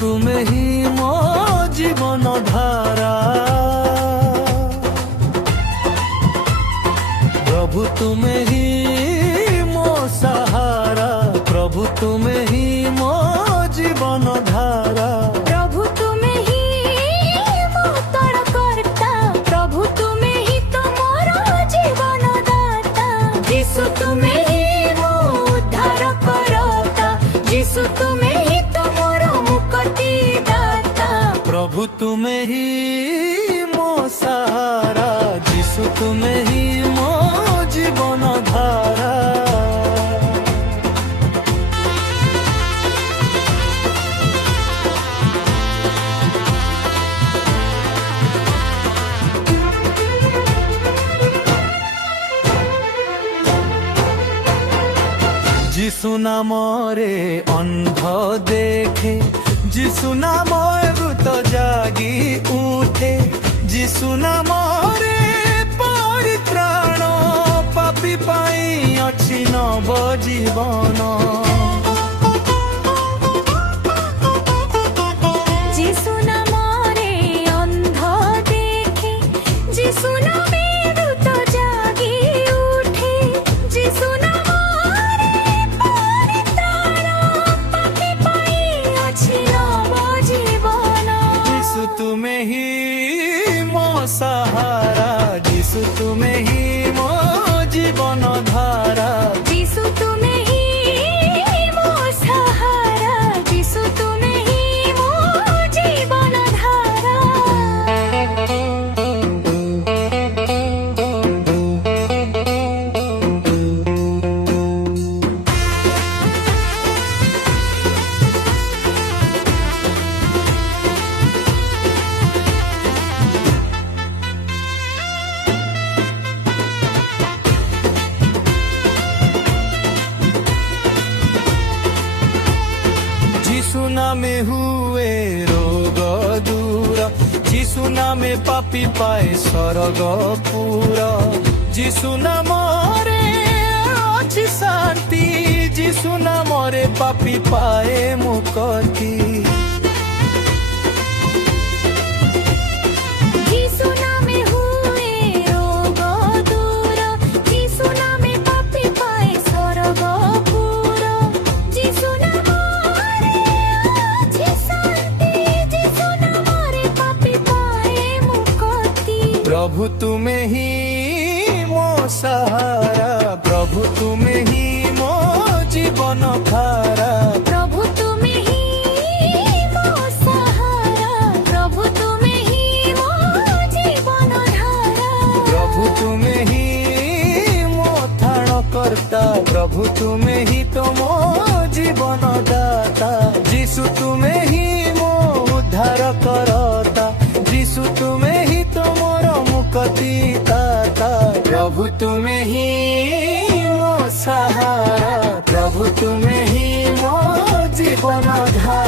तुमे ही मो जीवन धारा। प्रभु तुमे ही मो सहारा, प्रभु तुमे ही मो जीवन धारा। प्रभु तुमे ही मो तड़कर्ता, प्रभु तुमे ही तो मोर जीवन दाता। यीशु तुमे ही मो उद्धार करता, यीशु तुमे ही तो मोर मुक्ति दाता। प्रभु तुमे ही मो सहारा, यीशु तुमे ही मो जीवन धारा। যিশু নামরে অন্ধ দেখে, যিশু নামে মৃত জাগি উঠে। যিশু নামরে পরিত্রাণ, পাপী পাই অছি নব জীবন। যিশু নামরে অন্ধ দেখে, যিশু নামে মৃত জাগি উঠে। যিশু নামরে পরিত্রাণ, পাপী পাই অছি নব জীবন। যিশু তুমে হি মো সাহারা, যিশু তুমে হি মো জীবন ধারা। যিশু তুমে হি মো সাহারা, যিশু তুমে হি মো জীবন ধারা। যিশু নামে হুয়ে রোগ দূর, যিশু নামে পাপী পায় স্বর্গ পুর। যিশু নামরে অছি শান্তি, যিশু নামরে পাপী পায় মুক্তি। যিশু নামে হুয়ে রোগ দূর, যিশু নামে পাপী পায় স্বর্গ পুর। যিশু নামরে আছে শান্তি, যিশু নামরে পাপী পায় মুক্তি। प्रभु तुमे ही मो सहारा, प्रभु तुमे ही मो जीवन धारा। प्रभु तुमे ही मो सहारा, प्रभु तुमे ही मो जीवन धारा। प्रभु तुमे ही मो थाण करता, प्रभु तुमे ही तो मो जीवन दाता। यीशु तुमे ही मो उद्धार करता, यीशु तुमे ही तो मोर मुक्ति दाता। प्रभु तुमे ही मो सहारा, प्रभु तुमे ही मो जीवन धारा।